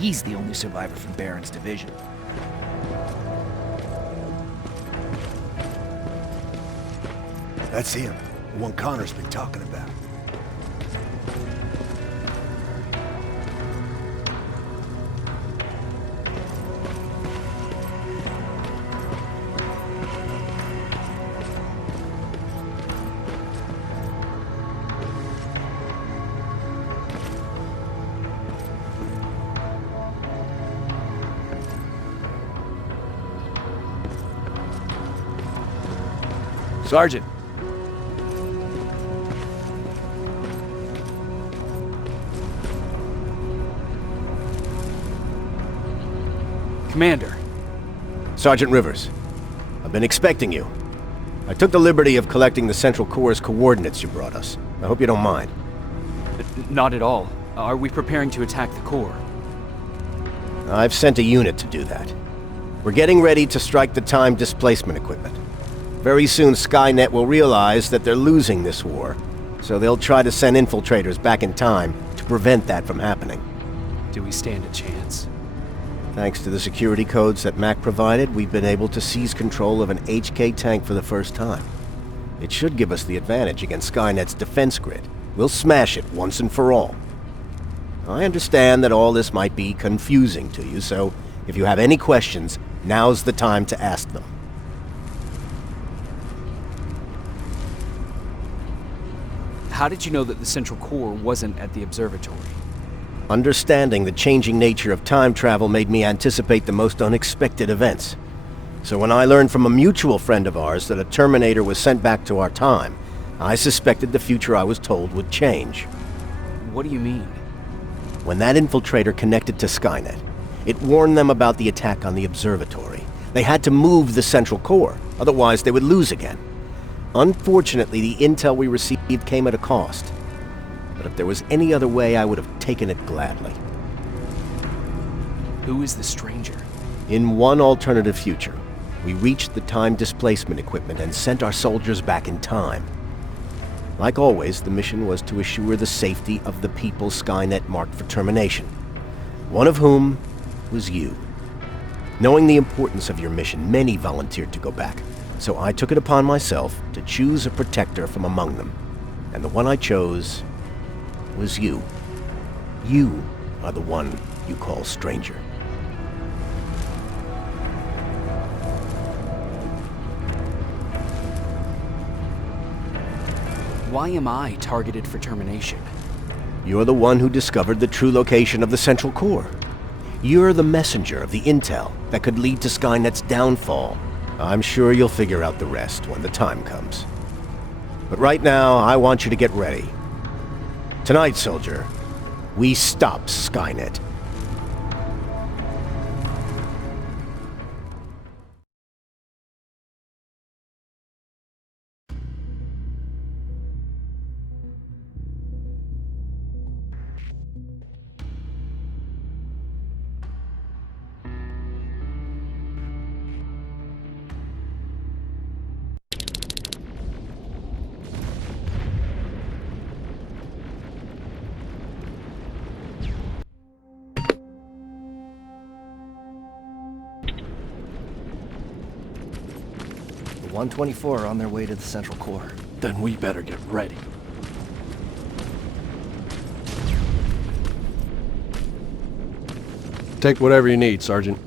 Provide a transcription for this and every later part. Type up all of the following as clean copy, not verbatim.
He's the only survivor from Baron's division. That's him, the one Connor's been talking about. Sergeant. Commander. Sergeant Rivers, I've been expecting you. I took the liberty of collecting the Central Core's coordinates you brought us. I hope you don't mind. Not at all. Are we preparing to attack the core? I've sent a unit to do that. We're getting ready to strike the time displacement equipment. Very soon Skynet will realize that they're losing this war, so they'll try to send infiltrators back in time to prevent that from happening. Do we stand a chance? Thanks to the security codes that Mac provided, we've been able to seize control of an HK tank for the first time. It should give us the advantage against Skynet's defense grid. We'll smash it once and for all. I understand that all this might be confusing to you, so if you have any questions, now's the time to ask them. How did you know that the Central Core wasn't at the observatory? Understanding the changing nature of time travel made me anticipate the most unexpected events. So when I learned from a mutual friend of ours that a Terminator was sent back to our time, I suspected the future I was told would change. What do you mean? When that infiltrator connected to Skynet, it warned them about the attack on the observatory. They had to move the Central Core, otherwise they would lose again. Unfortunately, the intel we received came at a cost. But if there was any other way, I would have taken it gladly. Who is the stranger? In one alternative future, we reached the time displacement equipment and sent our soldiers back in time. Like always, the mission was to assure the safety of the people Skynet marked for termination. One of whom was you. Knowing the importance of your mission, many volunteered to go back. So I took it upon myself to choose a protector from among them. And the one I chose was you. You are the one you call stranger. Why am I targeted for termination? You're the one who discovered the true location of the Central Core. You're the messenger of the intel that could lead to Skynet's downfall. I'm sure you'll figure out the rest when the time comes. But right now, I want you to get ready. Tonight, soldier, we stop Skynet. The 124 are on their way to the Central Core. Then we better get ready. Take whatever you need, Sergeant.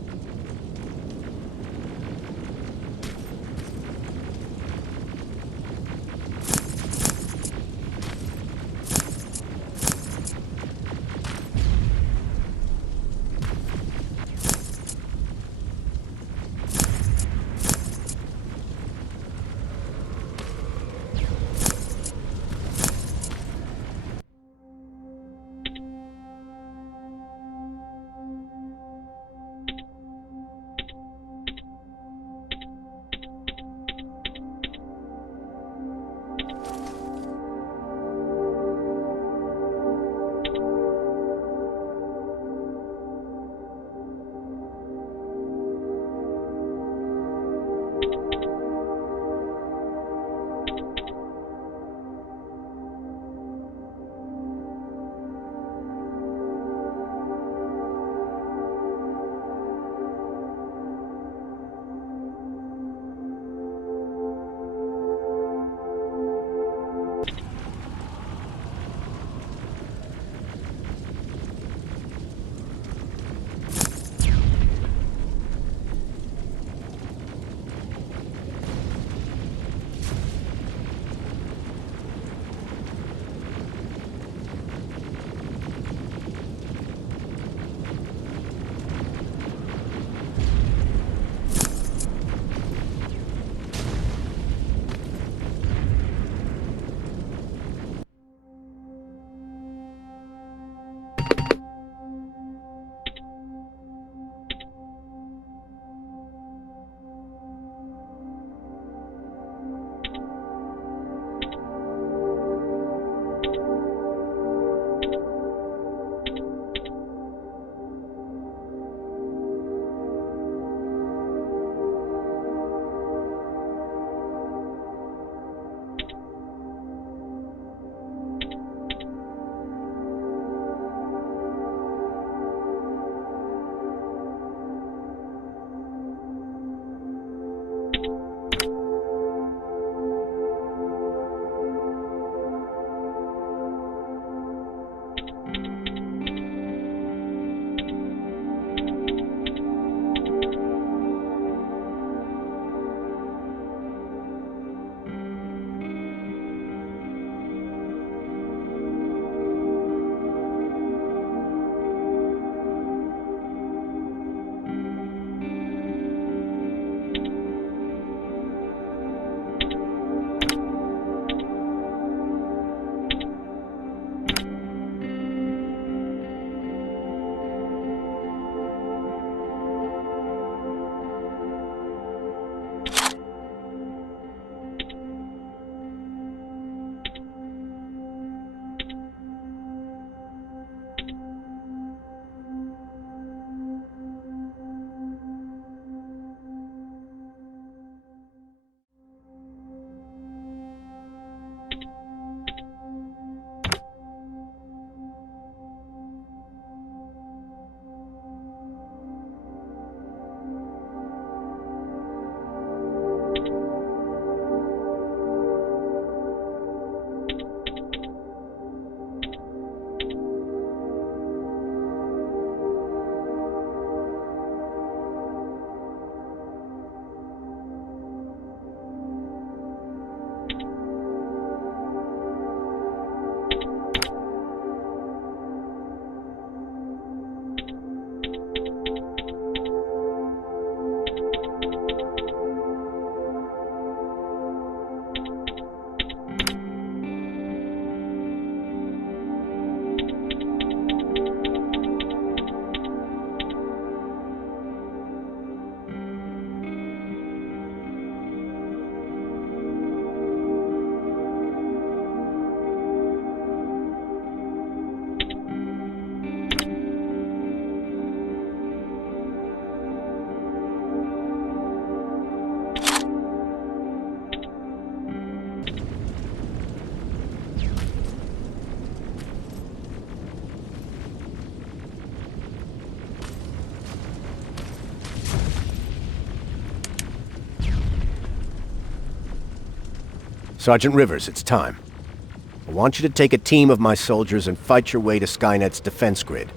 Sergeant Rivers, it's time. I want you to take a team of my soldiers and fight your way to Skynet's defense grid.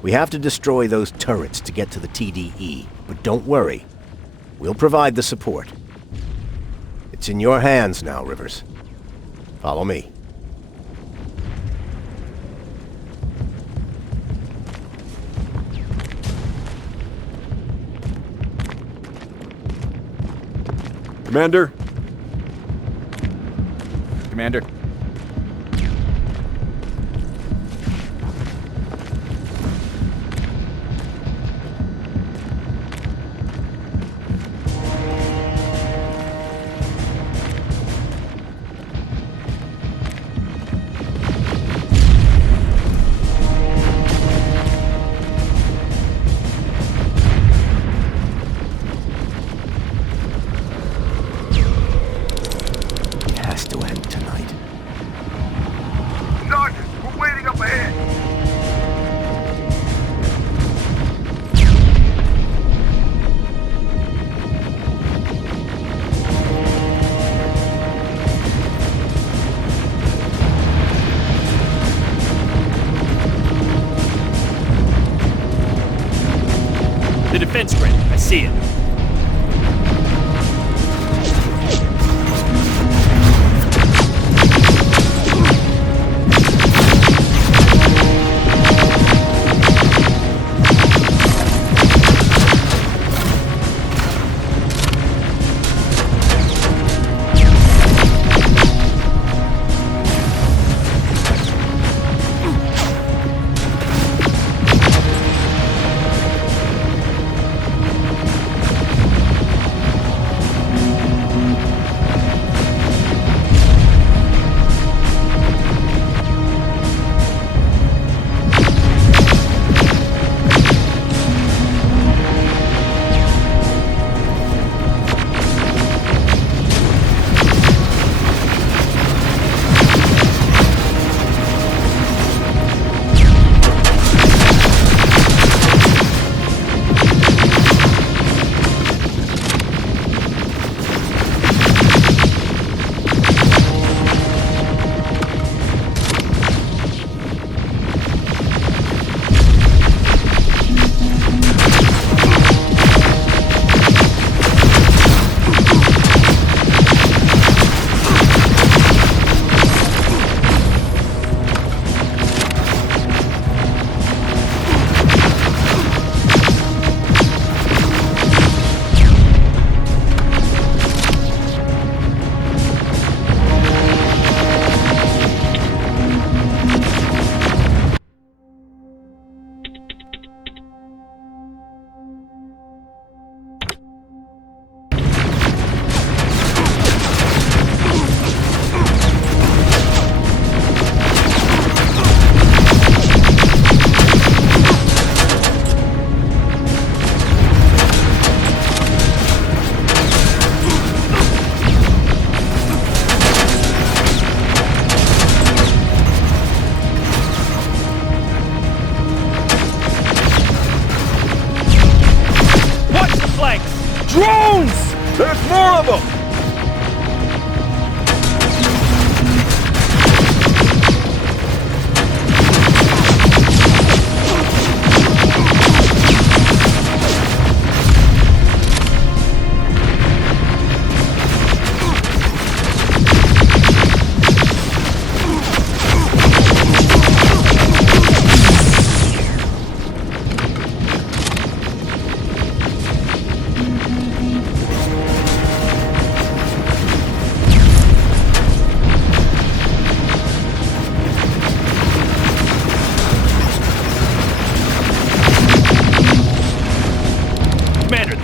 We have to destroy those turrets to get to the TDE, but don't worry. We'll provide the support. It's in your hands now, Rivers. Follow me. Commander? Commander. Has to end tonight. Sergeant, we're waiting up ahead. The defense grid. I see it. Drones! There's more of them!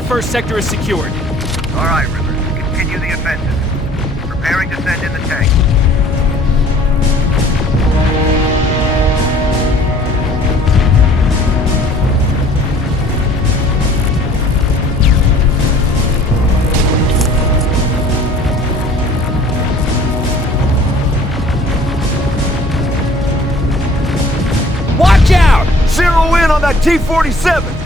First sector is secured. All right, Rivers. Continue the offensive. Preparing to send in the tank. Watch out! Zero in on that T-47!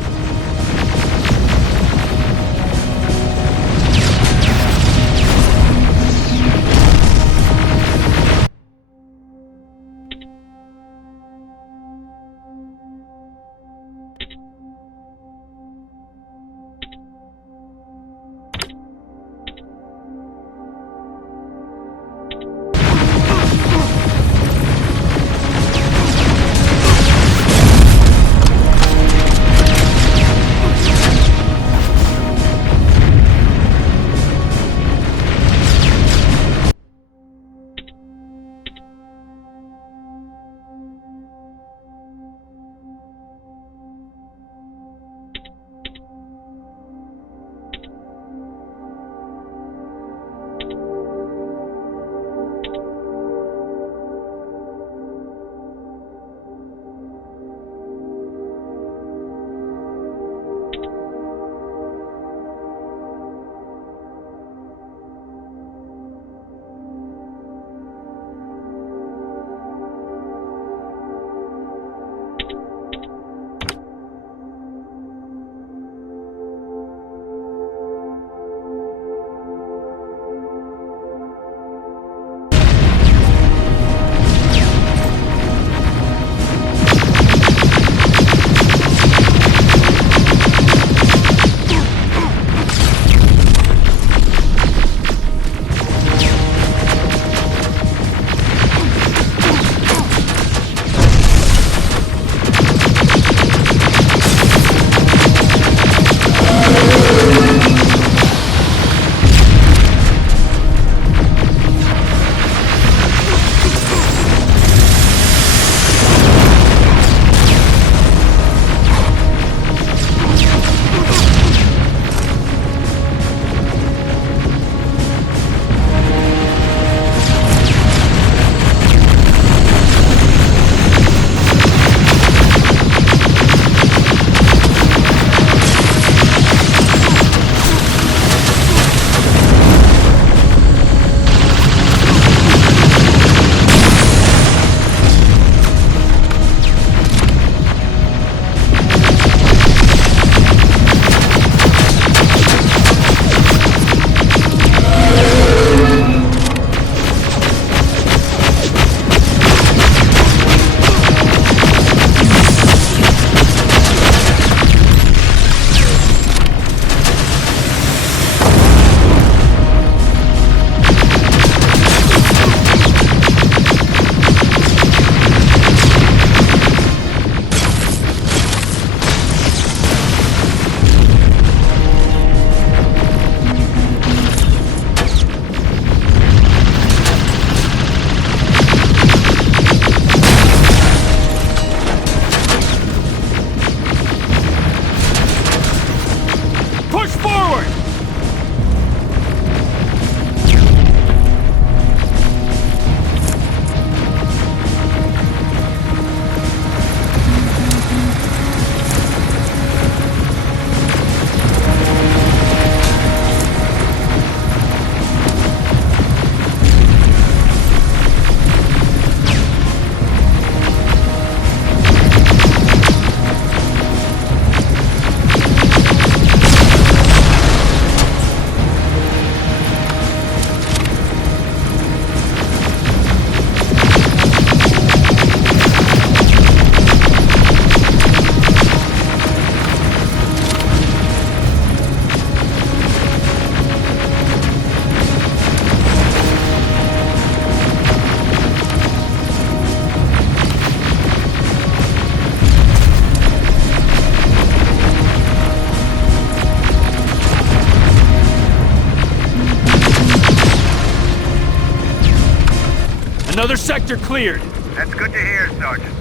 Another sector cleared. That's good to hear, Sergeant.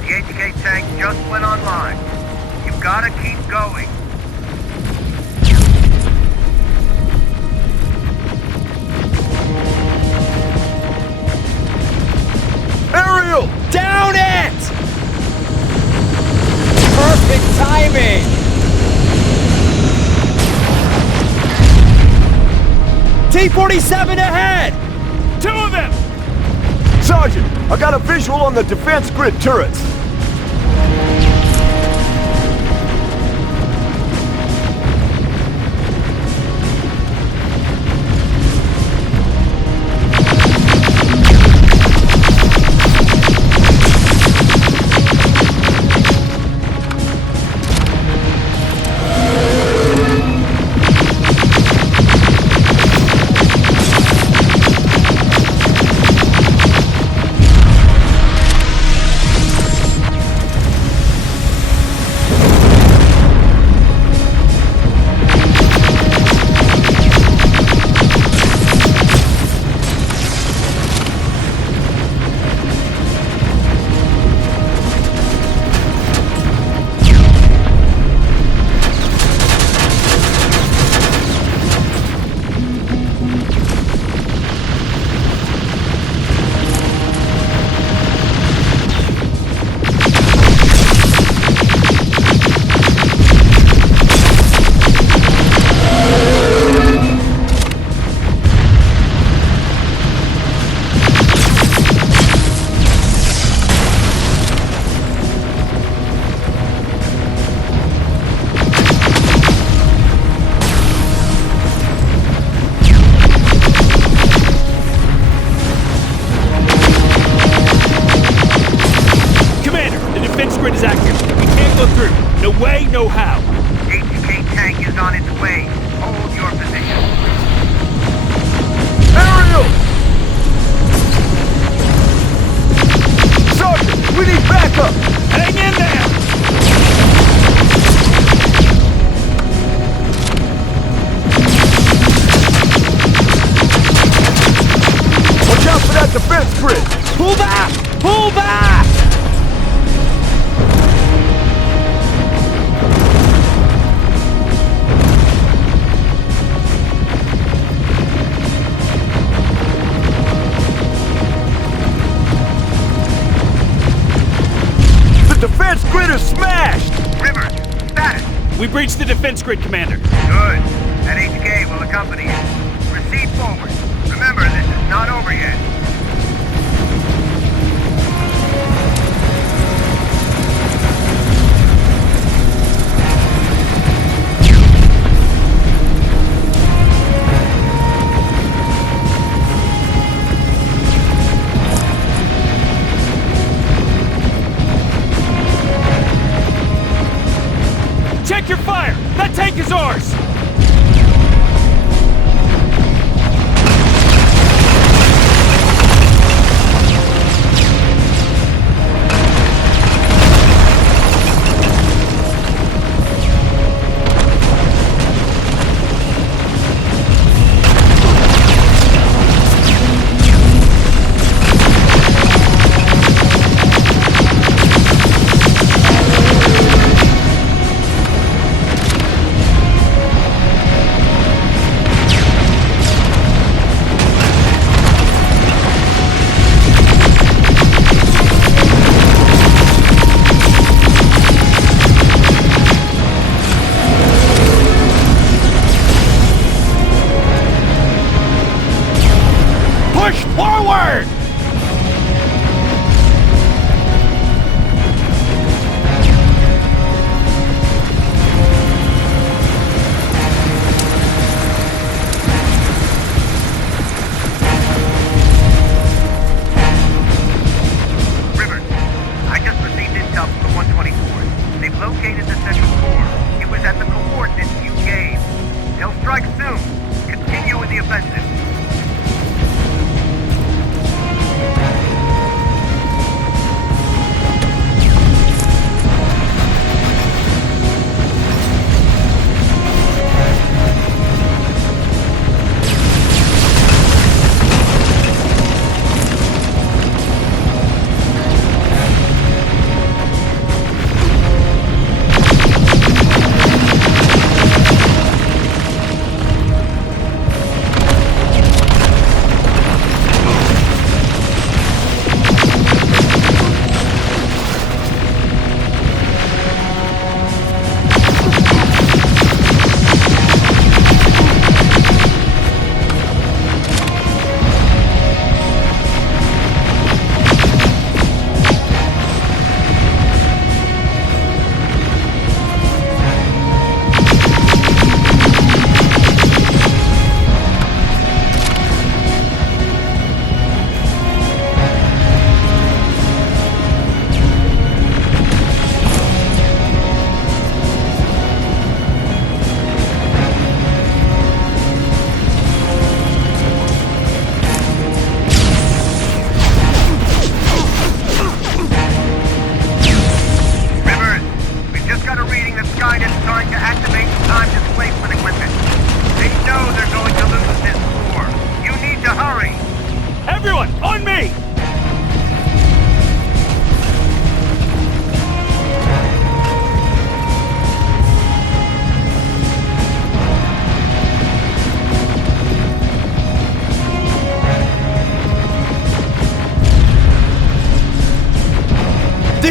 The HK tank just went online. You've gotta keep going. Ariel! Down it! Perfect timing! T-47 ahead! Two of them! Sergeant, I got a visual on the defense grid turrets. grid is active. We can't go through. No way, no how. HK tank is on its way. Hold your position. Ariel! Sergeant, we need backup! Hang in there! Watch out for that defense grid! Pull back! Pull back! The defense grid is smashed! Rivers, status. We breached the defense grid, Commander. Good. That HK will accompany you. Proceed forward. Remember, this is not over yet. Check your fire! That tank is ours!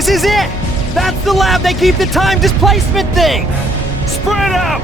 This is it! That's the lab they keep the time displacement thing! Spread out!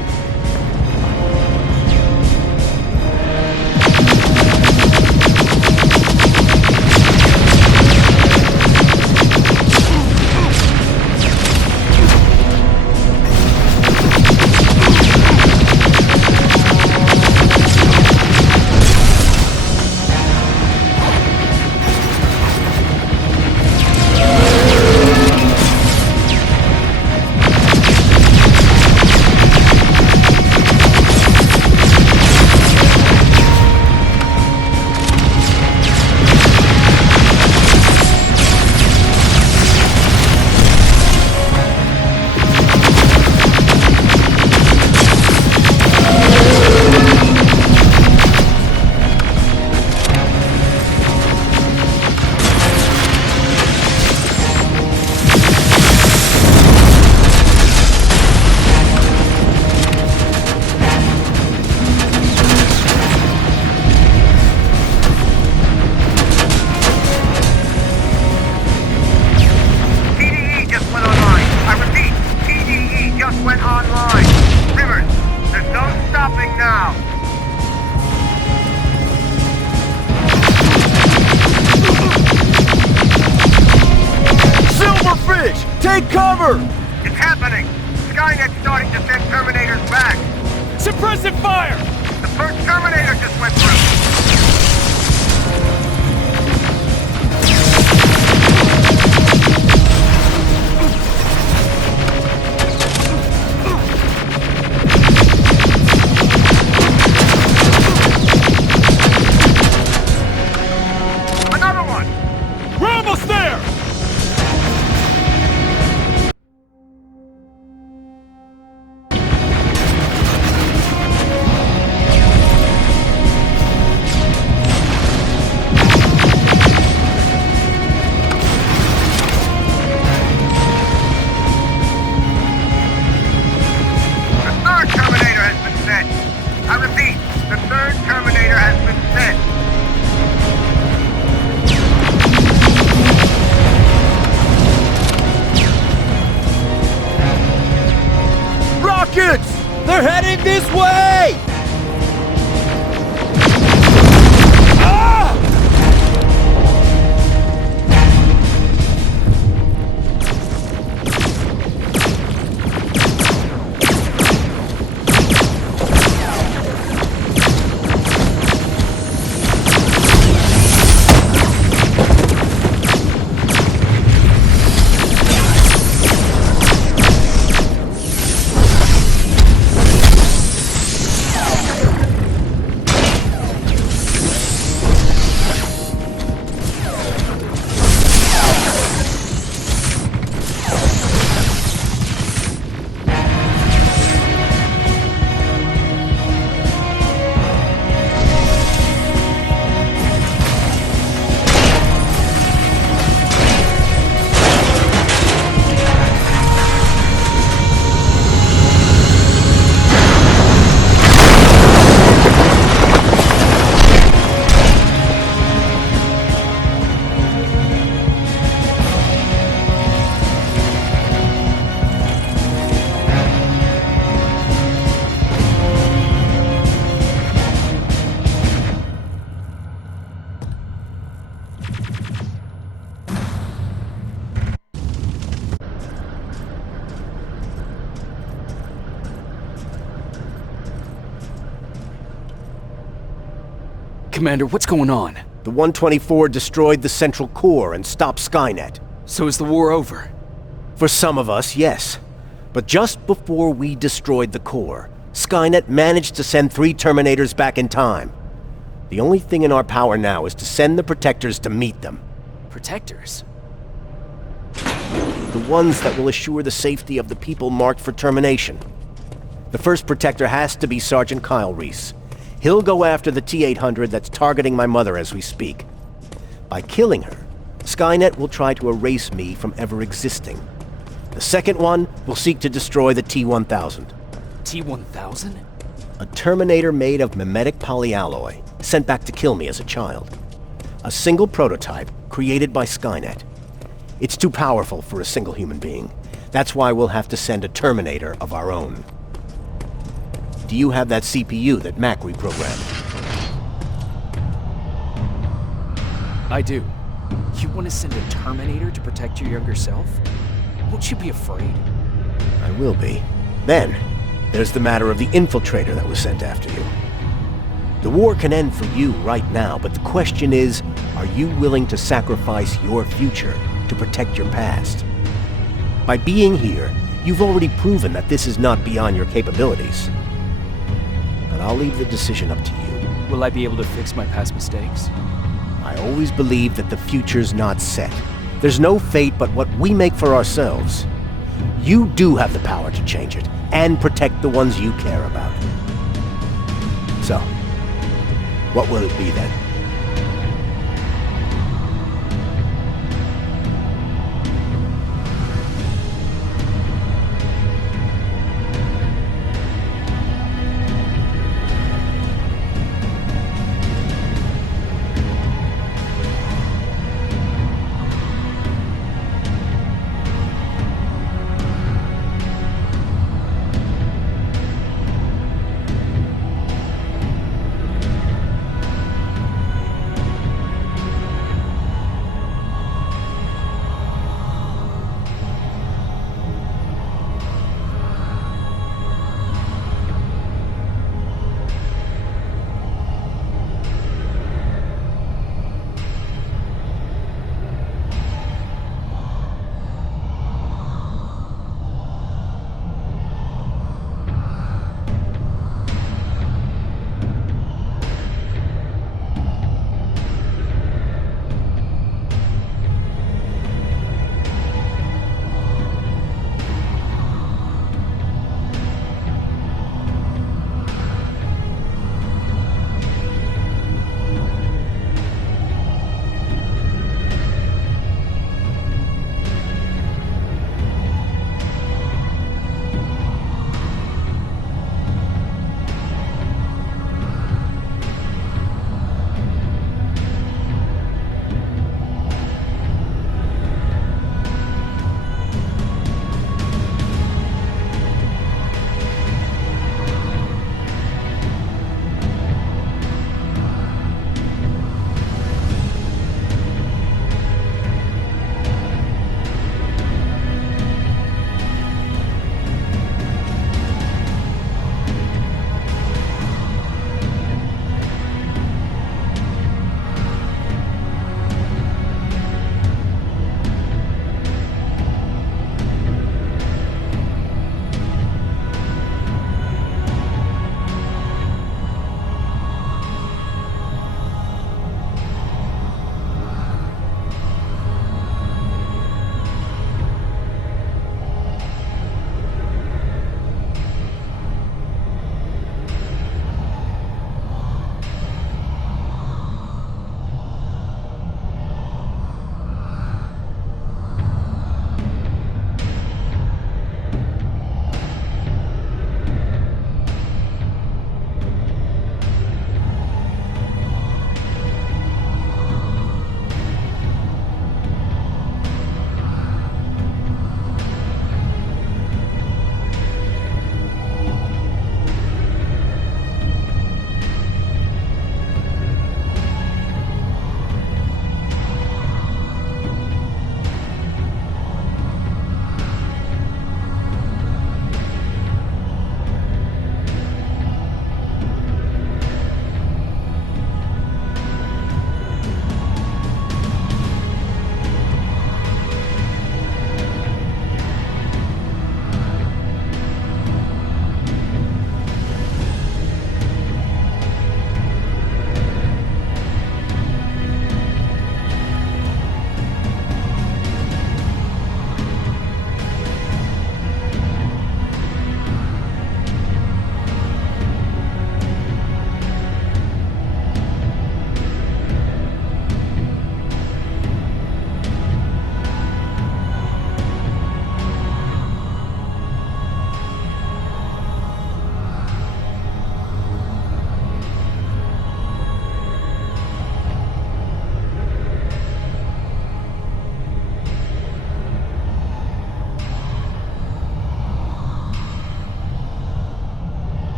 TDE just went online. I repeat, TDE just went online. Rivers, there's no stopping now. Silverfish! Take cover! It's happening. Skynet's starting to send Terminators back. Suppressive fire! The first Terminator just went through. Another one! We're almost there! The third Terminator has been sent. I repeat, the third Terminator has been sent. Rockets! They're heading this way! Ah! Commander, what's going on? The 124 destroyed the central core and stopped Skynet. So is the war over? For some of us, yes. But just before we destroyed the core, Skynet managed to send 3 Terminators back in time. The only thing in our power now is to send the Protectors to meet them. Protectors? The ones that will assure the safety of the people marked for termination. The first Protector has to be Sergeant Kyle Reese. He'll go after the T-800 that's targeting my mother as we speak. By killing her, Skynet will try to erase me from ever existing. The second one will seek to destroy the T-1000. T-1000? A Terminator made of mimetic polyalloy, sent back to kill me as a child. A single prototype created by Skynet. It's too powerful for a single human being. That's why we'll have to send a Terminator of our own. Do you have that CPU that Mac reprogrammed? I do. You want to send a Terminator to protect your younger self? Won't you be afraid? I will be. Then, there's the matter of the infiltrator that was sent after you. The war can end for you right now, but the question is, are you willing to sacrifice your future to protect your past? By being here, you've already proven that this is not beyond your capabilities. But I'll leave the decision up to you. Will I be able to fix my past mistakes? I always believe that the future's not set. There's no fate but what we make for ourselves. You do have the power to change it, and protect the ones you care about. So, what will it be then?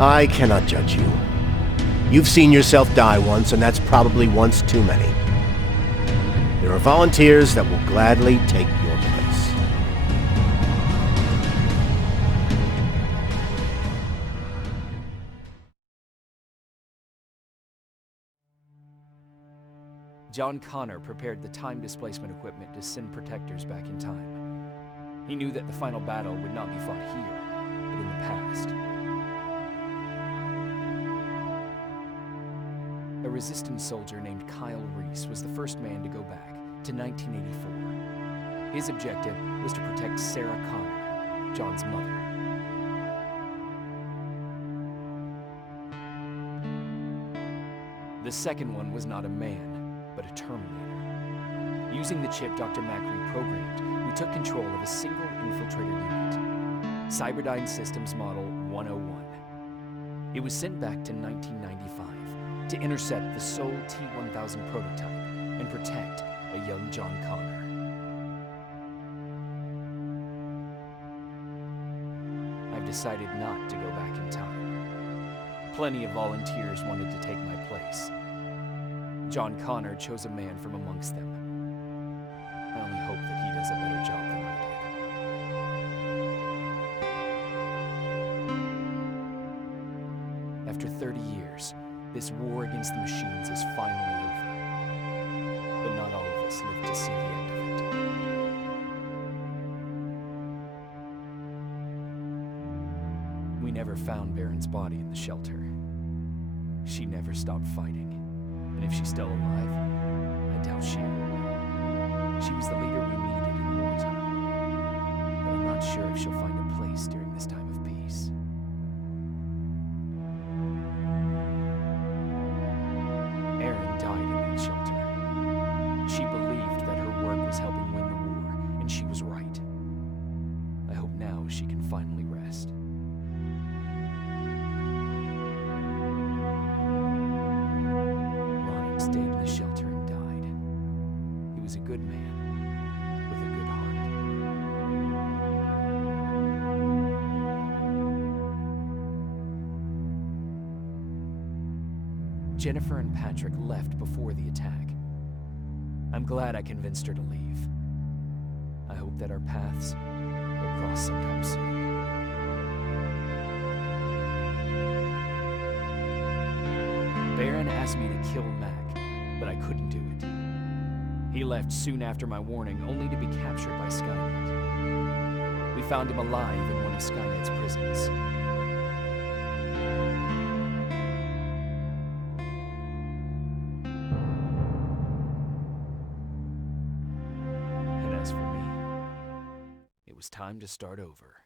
I cannot judge you. You've seen yourself die once, and that's probably once too many. There are volunteers that will gladly take your place. John Connor prepared the time displacement equipment to send protectors back in time. He knew that the final battle would not be fought here, but in the past. A resistance soldier named Kyle Reese was the first man to go back to 1984. His objective was to protect Sarah Connor, John's mother. The second one was not a man, but a Terminator. Using the chip Dr. Mack reprogrammed, we took control of a single infiltrator unit, Cyberdyne Systems Model 101. It was sent back to 1995 to intercept the Sol T-1000 prototype and protect a young John Connor. I've decided not to go back in time. Plenty of volunteers wanted to take my place. John Connor chose a man from amongst them. I only hope that he does a better job than I did. After 30 years, this war against the machines is finally over. But not all of us live to see the end of it. We never found Baron's body in the shelter. She never stopped fighting. And if she's still alive, I doubt she ever will. She was the leader we needed in wartime. But I'm not sure if she'll find a place during this time of peace. Erin died in that shelter. She believed that her work was helping win the war, and she was right. I hope now she can finally rest. Ryan stayed in the shelter and died. He was a good man, with a good heart. Jennifer and Patrick left before the attack. I'm glad I convinced her to leave. I hope that our paths will cross sometime soon. Baron asked me to kill Mac, but I couldn't do it. He left soon after my warning, only to be captured by Skynet. We found him alive in one of Skynet's prisons. And as for me, it was time to start over.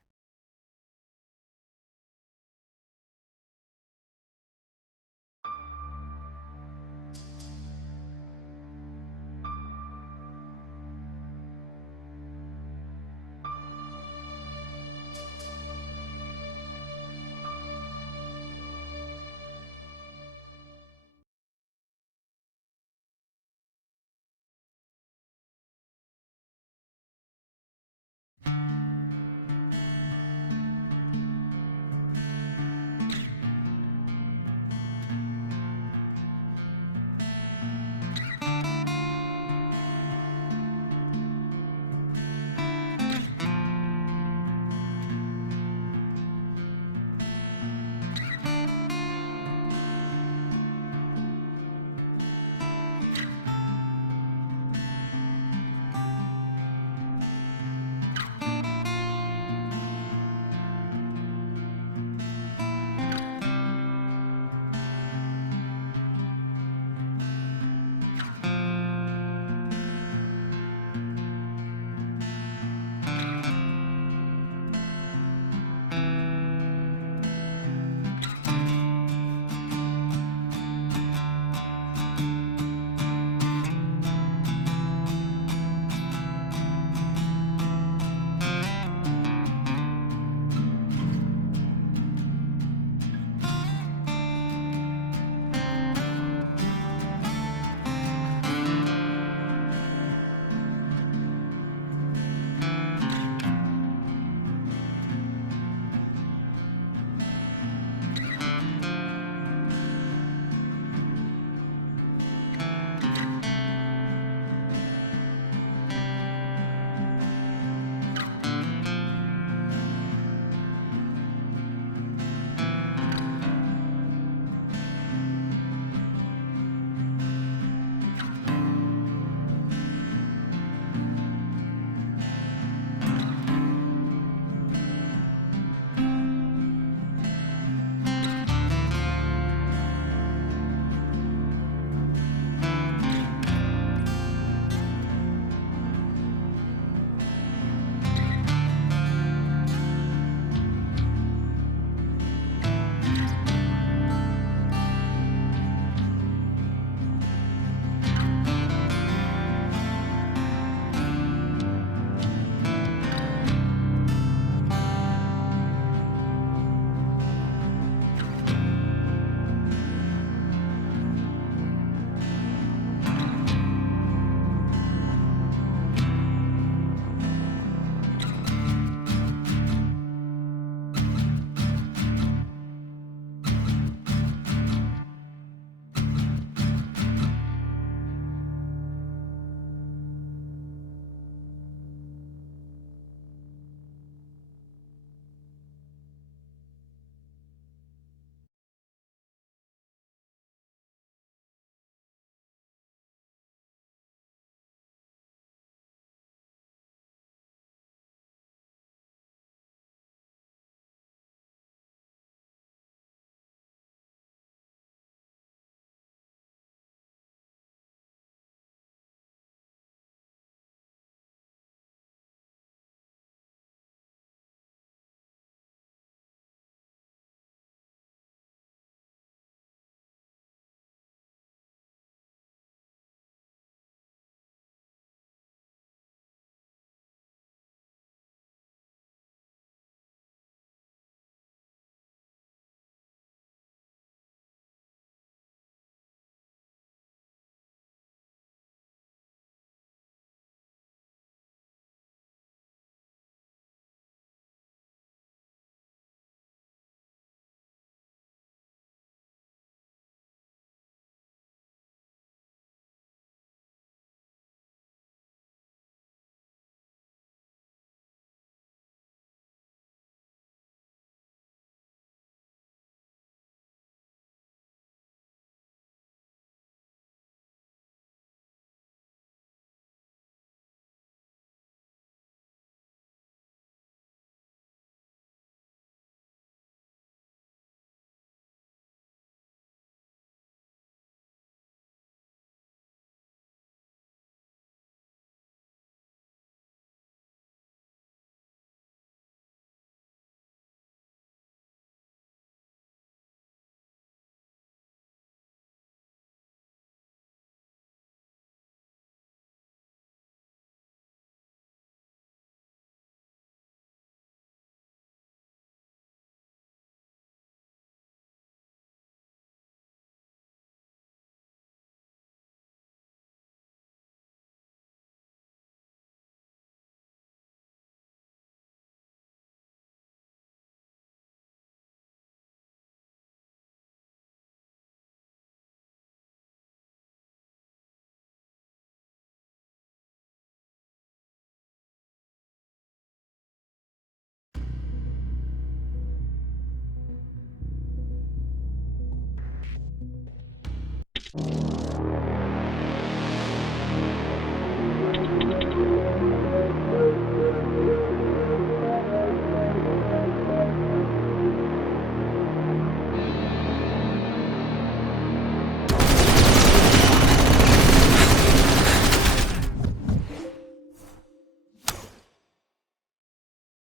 Skynet.